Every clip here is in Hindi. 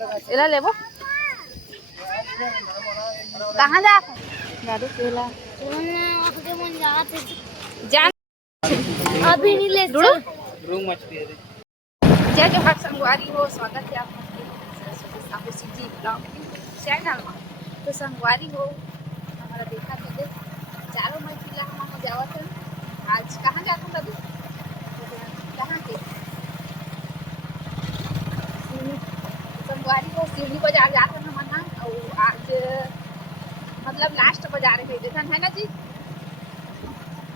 एला लेबो कहाँ जा गाड़ी केला जान अभी नहीं ले डूडू रूम मछली है जय जोहार संगवारी हो स्वागत है आपका सिटी ब्लॉग चैनल में। तो संगवारी हो हमारा देखा तो देख चारों मछली हम जावत है। आज कहाँ जाते हैं दादू कहाँ के संगवारी हो सिवनी बाजार जाते हैं हम ना। और आज मतलब लास्ट बाजार है देखा है ना जी।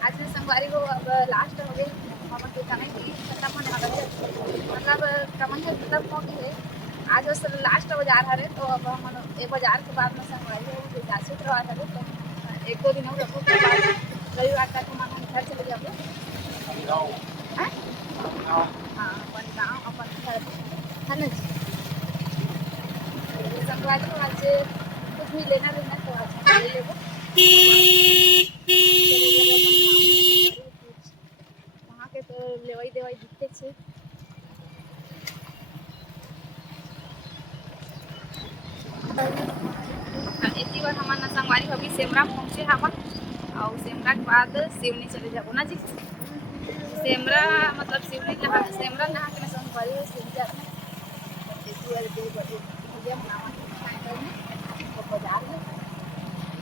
आज संगवारी को अब लास्ट हो गई हम के कने की मतलब मतलब कौन है आज बस लास्ट बाजार है। तो अब हम एक बाजार के बाद में संगवारी हो जासूस रहा था तो एक दो दिन और रखो के बाद रविवार तक हम घर चले जाओगे। हां अपन गांव अपन घर है ना जी। संगवारी को आज कुछ भी लेना तो आज ले लेबो वहाँ के तो लेवाई देवाई दिखते छे। इतनी बार हमारा संगवारी अभी सेमरा पहुँचे हम और सेमरा के बाद सिवनी चले जाओ ना जी। सेमरा मतलब सिवनी नहा सेमरा नहा के संगवारी सिवनी जाते हैं। इतनी बार भैया बनावा बाजार में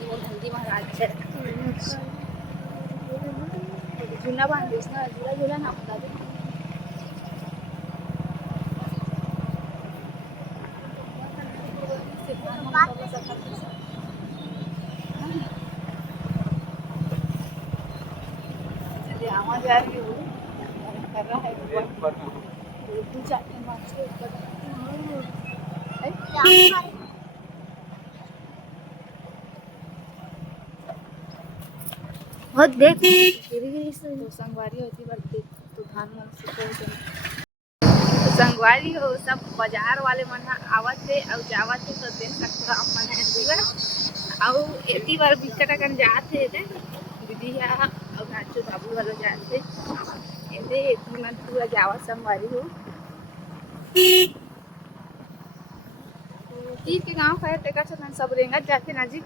वो हल्दी महाराज झूला बांध ना झूला झूला ना बता दे आवाज आ रही है कर रहा है तू चाटे मार बहुत देख तो संगवारी होती बढ़ती तो धान मन से तो संगवारी हो सब बाजार वाले मन आवत है और जावत है तो देख सकते हो अपन है और एती बार बिकट कन जात है दीदी या और नाचो बाबू वाला जात है एते एती मन पूरा जावत संगवारी हो तीर के गांव है टेका छन सब रेंगत जाते ना जी।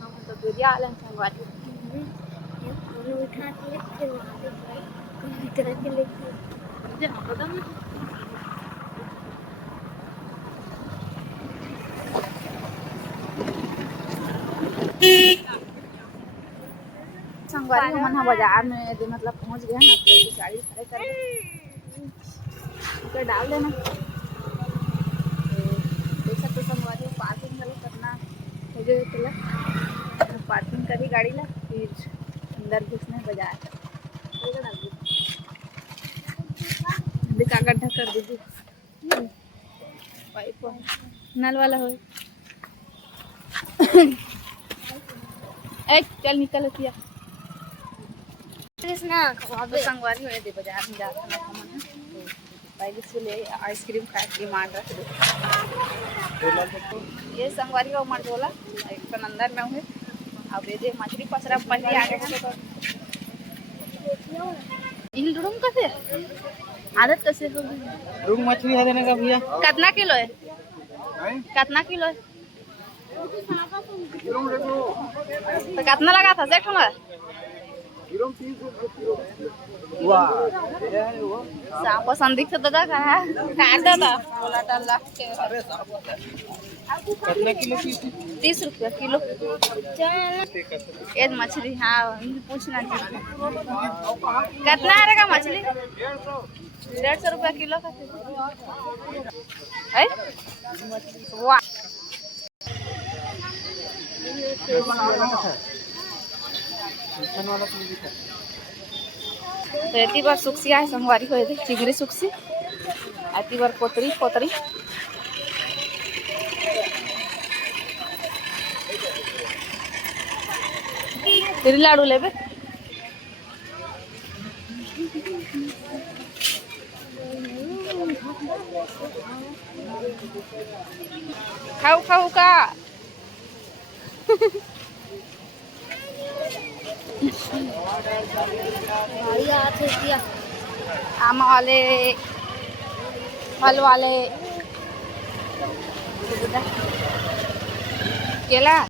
हम तो दुरिया आलन संगवारी उठा के तरह के लेके जा पता नहीं संगवारी मन बाजार में मतलब पहुंच गए ना तो गाड़ी खड़े कर डाल देना। देख सकते संगवारी पार्किंग करना चला पार्किंग करी गाड़ी ला फिर अंदर घुसने बाजार का गड्ढा कर दीजिए पाइप नल वाला हो चल निकल किया संगवारी हो दे बाजार में जाता ना पहले से ले आइसक्रीम खा के मान रख दो ये संगवारी हो मर बोला एक तो अंदर में हुए अब ये दे मछली पसरा पहले आ गए इन रूम कैसे आदत कैसे हो गई रूम मछली है देने का भैया कितना किलो है कितना किलो है तो कितना लगा था सेठ में सांप संदिग्ध से दादा कहा काट दादा बोला डाल लाख के कितना किलो 30 रुपया किलो एक मछली। हाँ पूछना कितना रहेगा मछली 150 रुपया किलो का है वाह तो एती बार सुक्सी है संगवारी हो चिंगरी सुक्सी एती बार पोतरी पोतरी फिर लाडू लेबे खाऊ खाऊ का आम वाले फल वाले केला